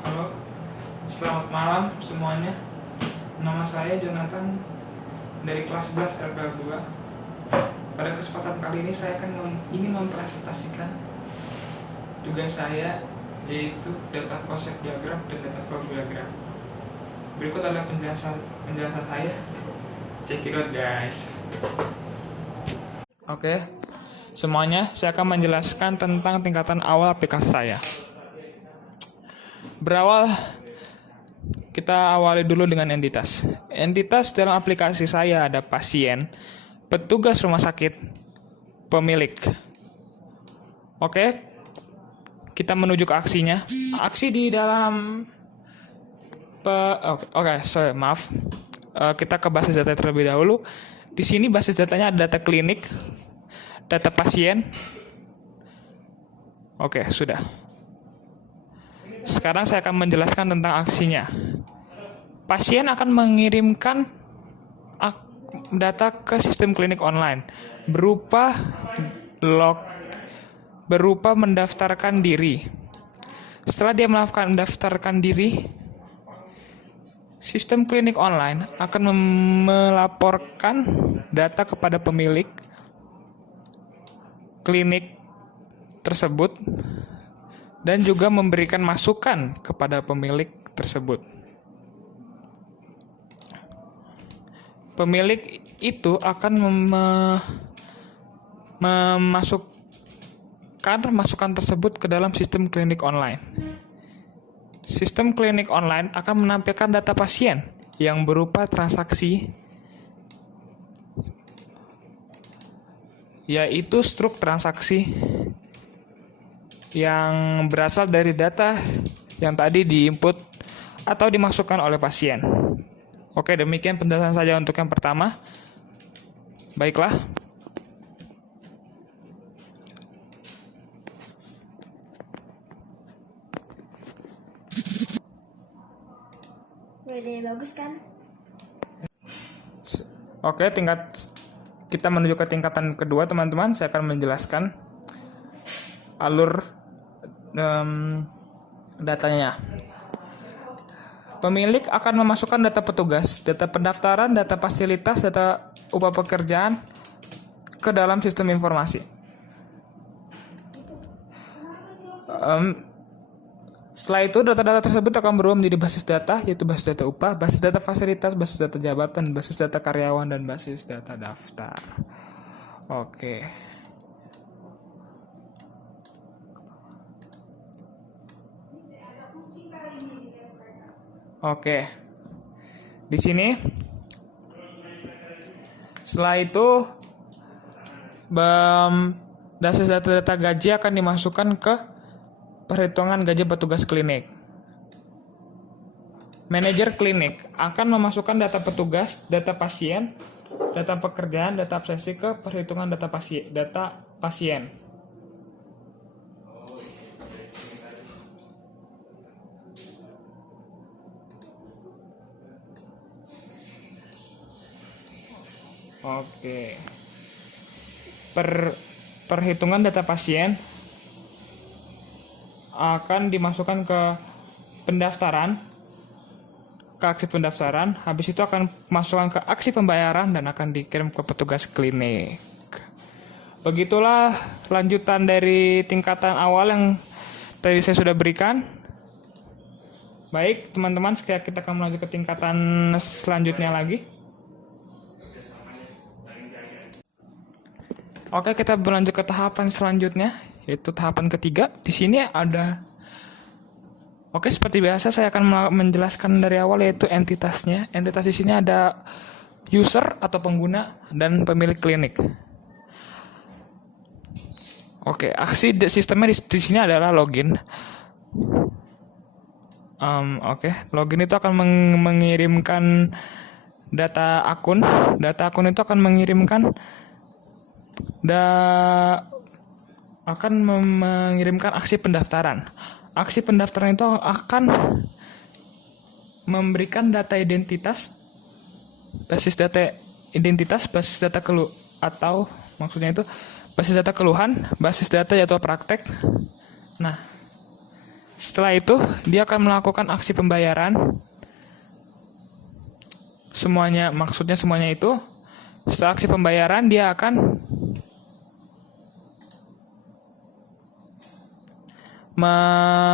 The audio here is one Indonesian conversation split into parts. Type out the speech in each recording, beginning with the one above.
Halo, selamat malam semuanya. Nama saya Jonathan dari kelas 11 RK2. Pada kesempatan kali ini saya ingin mempresentasikan tugas saya, yaitu data konsep diagram dan data flow diagram. Berikut adalah penjelasan saya. Check it out guys. Oke, semuanya saya akan menjelaskan tentang tingkatan awal aplikasi saya. Berawal, kita awali dulu dengan entitas. Entitas dalam aplikasi saya ada pasien, petugas rumah sakit, pemilik. Oke, kita menuju ke aksinya. Aksi di dalam kita ke basis data terlebih dahulu. Di sini basis datanya ada data klinik, data pasien. Oke, sudah. Sekarang saya akan menjelaskan tentang aksinya. Pasien akan mengirimkan data ke sistem klinik online berupa mendaftarkan diri. Setelah dia mendaftarkan diri, sistem klinik online akan melaporkan data kepada pemilik klinik tersebut dan juga memberikan masukan kepada pemilik tersebut. Pemilik itu akan memasukkan masukan tersebut ke dalam sistem klinik online. Sistem klinik online akan menampilkan data pasien yang berupa transaksi, yaitu struk transaksi yang berasal dari data yang tadi diinput atau dimasukkan oleh pasien. Oke, demikian penjelasan saja untuk yang pertama. Baiklah. Wede, bagus kan? Oke, kita menuju ke tingkatan kedua, teman-teman. Saya akan menjelaskan alur datanya. Pemilik akan memasukkan data petugas, data pendaftaran, data fasilitas, data upah pekerjaan ke dalam sistem informasi. Setelah itu, data-data tersebut akan berubah menjadi basis data, yaitu basis data upah, basis data fasilitas, basis data jabatan, basis data karyawan, dan basis data daftar. Oke. Oke. Di sini setelah itu basis data gaji akan dimasukkan ke perhitungan gaji petugas klinik. Manajer klinik akan memasukkan data petugas, data pasien, data pekerjaan, data absensi ke perhitungan data pasien. Oke. Perhitungan data pasien akan dimasukkan ke pendaftaran, ke aksi pendaftaran. Habis itu akan masukkan ke aksi pembayaran dan akan dikirim ke petugas klinik. Begitulah lanjutan dari tingkatan awal yang tadi saya sudah berikan. Baik, teman-teman, sekarang kita akan melanjut ke tingkatan selanjutnya lagi. Oke, kita berlanjut ke tahapan selanjutnya, yaitu tahapan ketiga. Di sini ada, seperti biasa saya akan menjelaskan dari awal, yaitu entitasnya. Entitas di sini ada user atau pengguna dan pemilik klinik. Oke, aksi sistemnya di sini adalah login. Login itu akan mengirimkan data akun. Data akun itu akan mengirimkan mengirimkan aksi pendaftaran. Aksi pendaftaran itu akan memberikan data identitas, basis data identitas, basis data maksudnya itu basis data keluhan, basis data jadwal praktek. Nah, Setelah itu dia akan melakukan aksi pembayaran. Maksudnya semuanya itu. Setelah aksi pembayaran dia akan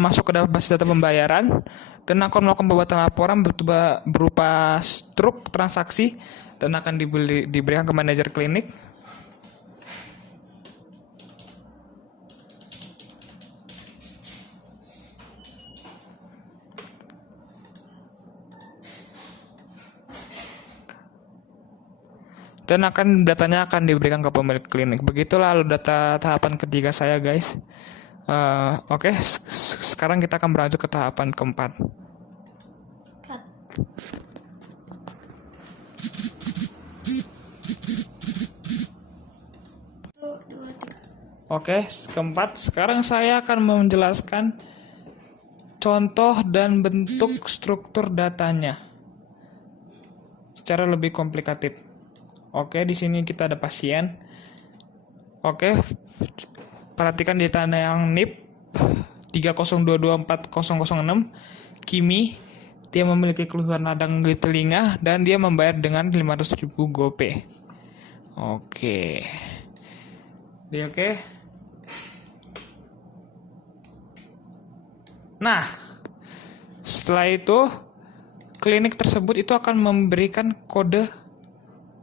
masuk ke basis data pembayaran dan akan melakukan pembuatan laporan berupa struk transaksi dan akan diberikan ke manajer klinik. Dan datanya akan diberikan ke pemilik klinik. Begitulah data tahapan ketiga saya, guys. Oke, sekarang kita akan berlanjut ke tahapan keempat. Oke, keempat. Sekarang saya akan menjelaskan contoh dan bentuk struktur datanya secara lebih komplikatif. Oke, di sini kita ada pasien. Oke, perhatikan di tanda yang NIP 302240006. Kimi, dia memiliki keluhan radang di telinga dan dia membayar dengan 500.000 GoPay. Oke. Oke. Nah, setelah itu klinik tersebut itu akan memberikan kode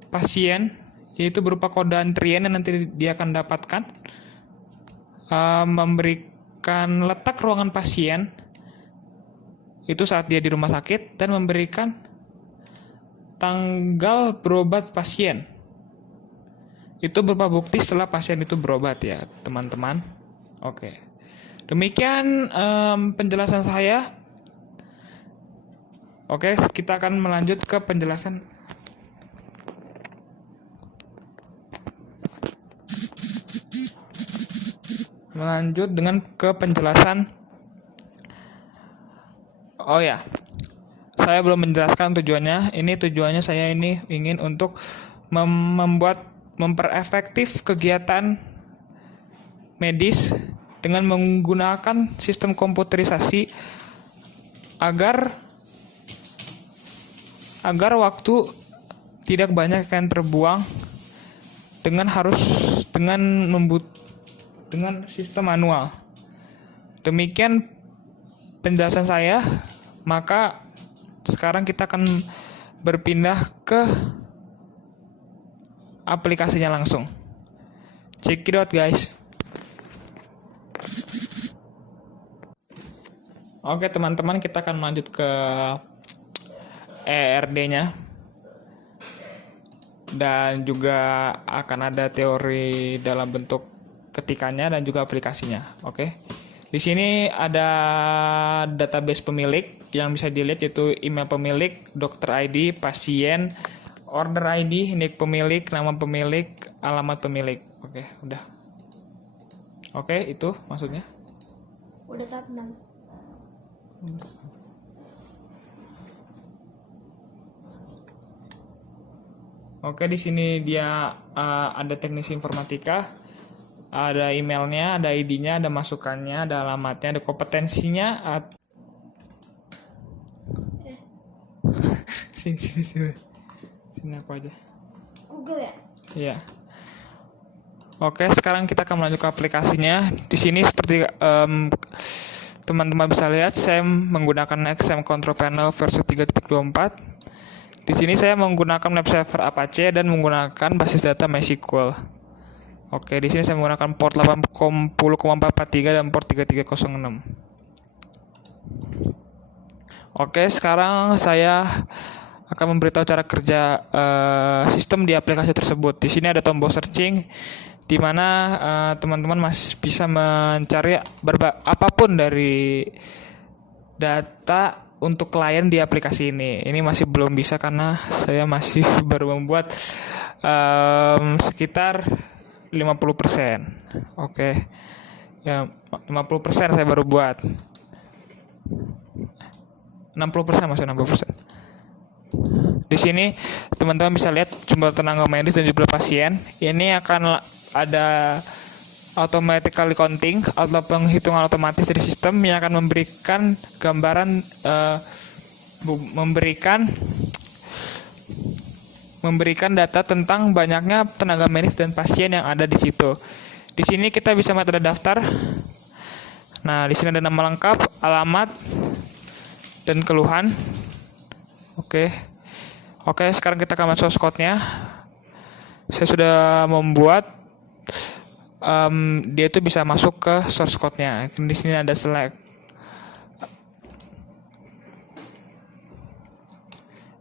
pasien, yaitu berupa kode antrian yang nanti dia akan dapatkan, memberikan letak ruangan pasien itu saat dia di rumah sakit, dan memberikan tanggal berobat pasien itu berupa bukti setelah pasien itu berobat, ya teman-teman. Oke, demikian penjelasan saya. Oke, kita akan melanjut ke penjelasan. Melanjut dengan ke penjelasan. Oh ya, saya belum menjelaskan tujuannya. Ini tujuannya saya ini ingin untuk memperefektif kegiatan medis dengan menggunakan sistem komputerisasi agar waktu tidak banyak yang terbuang dengan sistem manual. Demikian penjelasan saya. Maka sekarang kita akan berpindah ke aplikasinya langsung. Check it out, guys. Oke teman-teman, kita akan lanjut ke ERD-nya. Dan juga akan ada teori dalam bentuk ketikannya dan juga aplikasinya. Oke. Di sini ada database pemilik yang bisa dilihat, yaitu email pemilik, dokter ID, pasien, order ID, nick pemilik, nama pemilik, alamat pemilik. Oke, udah. Oke, itu maksudnya. Udah tahap 6. Oke, di sini dia ada teknisi informatika. Ada emailnya, ada ID-nya, ada masukannya, ada alamatnya, ada kompetensinya. Sini aku aja. Google ya? Iya. Oke, sekarang kita akan melanjut ke aplikasinya. Di sini seperti teman-teman bisa lihat, saya menggunakan XM Control Panel versi 3.24. Di sini saya menggunakan web server Apache dan menggunakan basis data MySQL. Oke, di sini saya menggunakan port 80,443 dan port 3306. Oke, sekarang saya akan memberitahu cara kerja sistem di aplikasi tersebut. Di sini ada tombol searching, di mana teman-teman masih bisa mencari apapun dari data untuk klien di aplikasi ini. Ini masih belum bisa karena saya masih baru membuat sekitar 50%. Oke. Ya, 50% saya baru buat. 60% masih 60%. Di sini teman-teman bisa lihat jumlah tenaga medis dan jumlah pasien. Ini akan ada automatically counting atau penghitungan otomatis dari sistem yang akan memberikan gambaran memberikan data tentang banyaknya tenaga medis dan pasien yang ada di situ. Di sini kita bisa metode daftar. Nah, di sini ada nama lengkap, alamat, dan keluhan. Oke, sekarang kita akan masuk source code-nya. Saya sudah membuat dia itu bisa masuk ke source code-nya. Di sini ada select,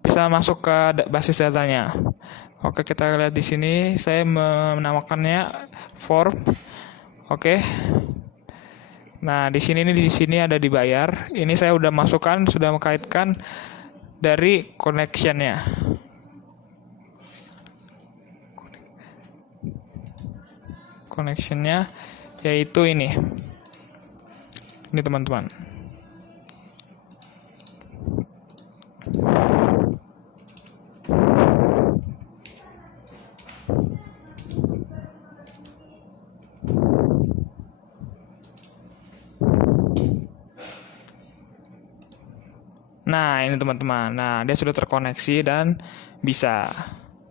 bisa masuk ke basis datanya. Oke, kita lihat di sini. Saya menamakannya form. Oke. Nah, di sini ada dibayar. Ini saya udah masukkan, sudah mengkaitkan dari connection-nya. Connection-nya yaitu ini. Ini teman-teman. Nah, ini teman-teman. Nah, dia sudah terkoneksi dan bisa.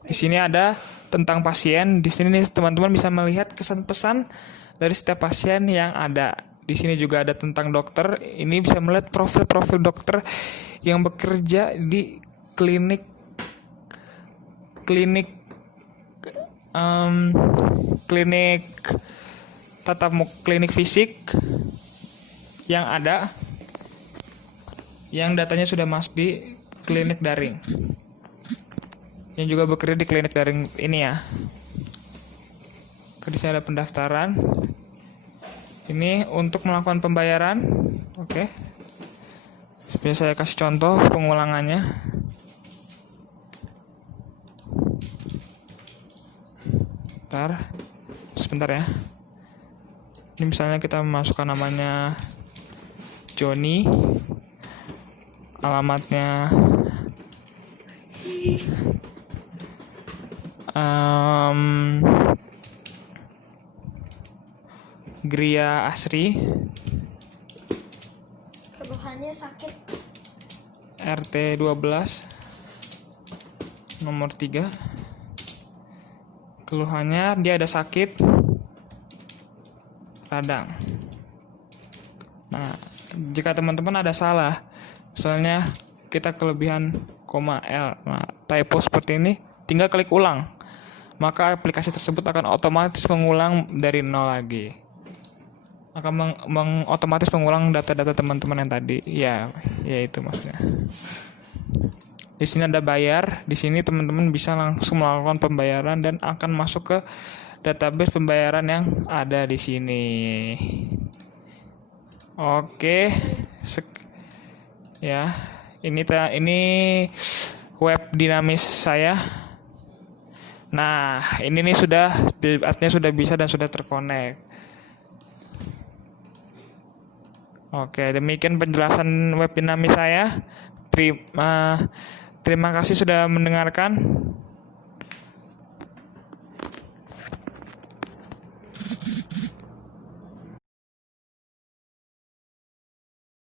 Di sini ada tentang pasien. Di sini nih teman-teman bisa melihat kesan pesan dari setiap pasien yang ada. Di sini juga ada tentang dokter. Ini bisa melihat profil-profil dokter yang bekerja di klinik klinik fisik yang ada, yang datanya sudah masuk di klinik daring, yang juga bekerja di klinik daring ini ya. Di sini ada pendaftaran. Ini untuk melakukan pembayaran. Oke. Seperti saya kasih contoh pengulangannya. Sebentar ya. Ini misalnya kita memasukkan namanya Joni. Alamatnya Gria Asri, Keluhannya sakit. RT 12 nomor 3. Keluhannya dia ada sakit radang. Nah, jika teman-teman ada salah, misalnya kita kelebihan koma L, nah, typo seperti ini, tinggal klik ulang, maka aplikasi tersebut akan otomatis mengulang dari nol lagi, akan otomatis mengulang data-data teman-teman yang tadi. Ya itu maksudnya. Di sini ada bayar. Di sini teman-teman bisa langsung melakukan pembayaran dan akan masuk ke database pembayaran yang ada di sini. Oke. Ya, ini web dinamis saya. Nah, ini nih artinya sudah bisa dan sudah terkonek. Oke, demikian penjelasan web dinamis saya. Terima kasih sudah mendengarkan.